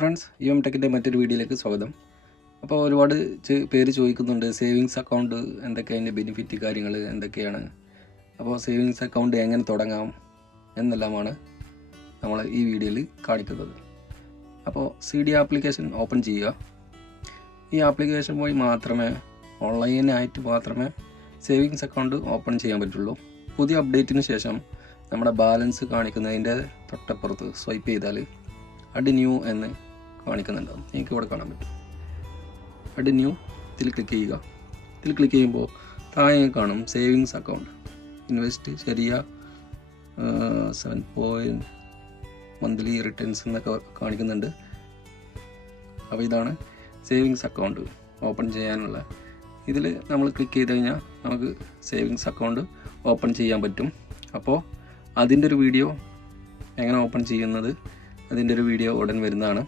Friends, ടെക്കിൻ്റെ മറ്റൊരു വീഡിയോയിലേക്ക് സ്വാഗതം. അപ്പോൾ ഒരുപാട് പേര് ചോദിക്കുന്നുണ്ട് സേവിങ്സ് അക്കൗണ്ട് എന്തൊക്കെ, അതിൻ്റെ ബെനിഫിറ്റ് കാര്യങ്ങൾ എന്തൊക്കെയാണ്, അപ്പോൾ സേവിങ്സ് അക്കൗണ്ട് എങ്ങനെ തുടങ്ങാം എന്നെല്ലാമാണ് നമ്മൾ ഈ വീഡിയോയിൽ കാണിക്കുന്നത്. അപ്പോൾ CD ആപ്ലിക്കേഷൻ ഓപ്പൺ ചെയ്യുക. ഈ ആപ്ലിക്കേഷൻ വഴി മാത്രമേ ഓൺലൈനായിട്ട് മാത്രമേ സേവിങ്സ് അക്കൗണ്ട് ഓപ്പൺ ചെയ്യാൻ പറ്റുള്ളൂ. പുതിയ അപ്ഡേറ്റിന് ശേഷം നമ്മുടെ ബാലൻസ് കാണിക്കുന്നതിൻ്റെ തൊട്ടപ്പുറത്ത് സ്വൈപ്പ് ചെയ്താൽ അഡ് ന്യൂ എന്ന് കാണിക്കുന്നുണ്ടാവും. നിങ്ങൾക്ക് ഇവിടെ കാണാൻ പറ്റും. അഡ് ന്യൂ ഇതിൽ ക്ലിക്ക് ചെയ്യുക. ഇതിൽ ക്ലിക്ക് ചെയ്യുമ്പോൾ താഴെ കാണും സേവിങ്സ് അക്കൗണ്ട് ഇൻവെസ്റ്റ് ശരിയ 7 മന്ത്ലി റിട്ടേൺസ് എന്നൊക്കെ കാണിക്കുന്നുണ്ട്. അപ്പോൾ ഇതാണ് സേവിങ്സ് അക്കൗണ്ട് ഓപ്പൺ ചെയ്യാനുള്ള. ഇതിൽ നമ്മൾ ക്ലിക്ക് ചെയ്ത് കഴിഞ്ഞാൽ നമുക്ക് സേവിങ്സ് അക്കൗണ്ട് ഓപ്പൺ ചെയ്യാൻ പറ്റും. അപ്പോൾ അതിൻ്റെ ഒരു വീഡിയോ എങ്ങനെ ഓപ്പൺ ചെയ്യുന്നത്, അതിൻ്റെ ഒരു വീഡിയോ ഉടൻ വരുന്നതാണ്.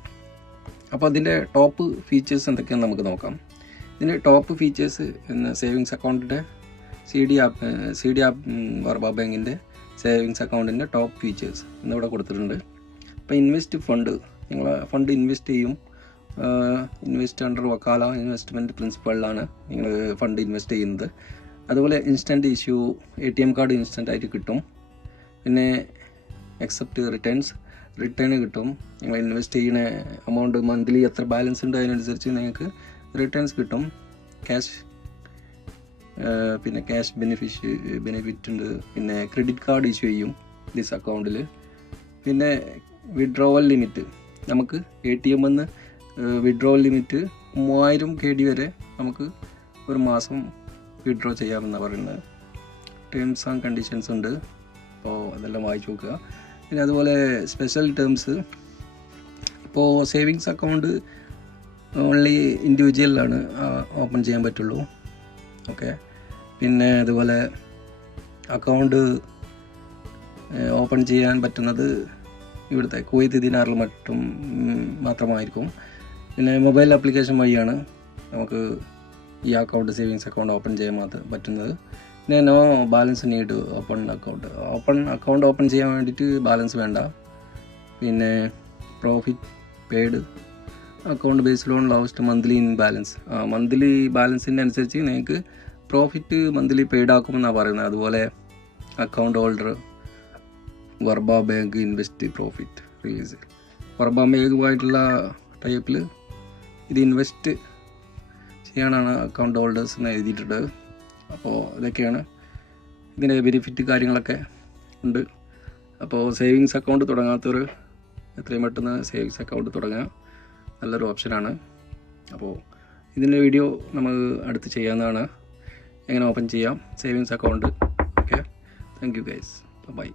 അപ്പോൾ അതിൻ്റെ ടോപ്പ് ഫീച്ചേഴ്സ് എന്തൊക്കെയാണെന്ന് നമുക്ക് നോക്കാം. ഇതിൻ്റെ ടോപ്പ് ഫീച്ചേഴ്സ് എന്ന സേവിങ്സ് അക്കൗണ്ടിൻ്റെ CD വർബ ബാങ്കിൻ്റെ സേവിങ്സ് അക്കൗണ്ടിൻ്റെ ടോപ്പ് ഫീച്ചേഴ്സ് എന്നിവിടെ കൊടുത്തിട്ടുണ്ട്. അപ്പോൾ ഇൻവെസ്റ്റ് ഫണ്ട്, നിങ്ങൾ ഫണ്ട് ഇൻവെസ്റ്റ് ചെയ്യും. ഇൻവെസ്റ്റ് അണ്ടർ വക്കാല ഇൻവെസ്റ്റ്മെൻറ്റ് പ്രിൻസിപ്പളിലാണ് നിങ്ങൾ ഫണ്ട് ഇൻവെസ്റ്റ് ചെയ്യുന്നത്. അതുപോലെ instant issue ATM card instant ആയിട്ട് കിട്ടും. പിന്നെ അക്സെപ്റ്റ് റിട്ടേൺ കിട്ടും. നിങ്ങൾ ഇൻവെസ്റ്റ് ചെയ്യുന്ന എമൗണ്ട് മന്ത്ലി എത്ര ബാലൻസ് ഉണ്ട് അതിനനുസരിച്ച് നിങ്ങൾക്ക് റിട്ടേൺസ് കിട്ടും. പിന്നെ ക്യാഷ് ബെനിഫിറ്റ് ഉണ്ട്. പിന്നെ ക്രെഡിറ്റ് കാർഡ് ഇഷ്യൂ ചെയ്യും ദിസ് അക്കൗണ്ടിൽ. പിന്നെ വിഡ്രോവൽ ലിമിറ്റ്, നമുക്ക് ATM നിന്ന് വിഡ്രോവൽ ലിമിറ്റ് 3000 KD വരെ നമുക്ക് ഒരു മാസം വിഡ്രോ ചെയ്യാമെന്നാണ് പറയുന്നത്. ടേംസ് ആൻഡ് കണ്ടീഷൻസ് ഉണ്ട്. അപ്പോൾ അതെല്ലാം വായിച്ചു നോക്കുക. പിന്നെ അതുപോലെ സ്പെഷ്യൽ ടേംസ്, ഇപ്പോൾ സേവിങ്സ് അക്കൗണ്ട് ഓൺലി ഇൻഡിവിജ്വലാണ് ഓപ്പൺ ചെയ്യാൻ പറ്റുള്ളൂ. ഓക്കെ. പിന്നെ അതുപോലെ അക്കൗണ്ട് ഓപ്പൺ ചെയ്യാൻ പറ്റുന്നത് ഇവിടുത്തെ കുവൈത്ത് ദിനാറിൽ മാത്രമായിരിക്കും. പിന്നെ മൊബൈൽ ആപ്ലിക്കേഷൻ വഴിയാണ് നമുക്ക് ഈ അക്കൗണ്ട് സേവിങ്സ് അക്കൗണ്ട് ഓപ്പൺ ചെയ്യാൻ പറ്റുന്നത്. പിന്നെ no balance need account open ചെയ്യാൻ വേണ്ടിയിട്ട് ബാലൻസ് വേണ്ട. പിന്നെ profit paid account based on lowest monthly in balance, monthly ബാലൻസിൻ്റെ അനുസരിച്ച് നിങ്ങൾക്ക് പ്രോഫിറ്റ് മന്ത്ലി പെയ്ഡ് ആക്കുമെന്നാണ് പറയുന്നത്. അതുപോലെ അക്കൗണ്ട് ഹോൾഡർ വർബ ബാങ്ക് ഇൻവെസ്റ്റ് പ്രോഫിറ്റ് റിലീസ്, വർബ ബാങ്കുമായിട്ടുള്ള ടൈപ്പിൽ ഇത് ഇൻവെസ്റ്റ് ചെയ്യാനാണ് അക്കൗണ്ട് ഹോൾഡേഴ്സ് എന്ന് എഴുതിയിട്ടുണ്ട്. അപ്പോൾ ഇതൊക്കെയാണ് ഇതിൻ്റെ ബെനിഫിറ്റ് കാര്യങ്ങളൊക്കെ ഉണ്ട്. അപ്പോൾ സേവിങ്സ് അക്കൗണ്ട് തുടങ്ങാത്തവർ എത്രയും പെട്ടെന്ന് സേവിങ്സ് അക്കൗണ്ട് തുടങ്ങുക, നല്ലൊരു ഓപ്ഷനാണ്. അപ്പോൾ ഇതിൻ്റെ വീഡിയോ നമ്മൾ അടുത്ത് ചെയ്യാവുന്നതാണ്, എങ്ങനെ ഓപ്പൺ ചെയ്യാം savings account. Okay, thank you guys, by.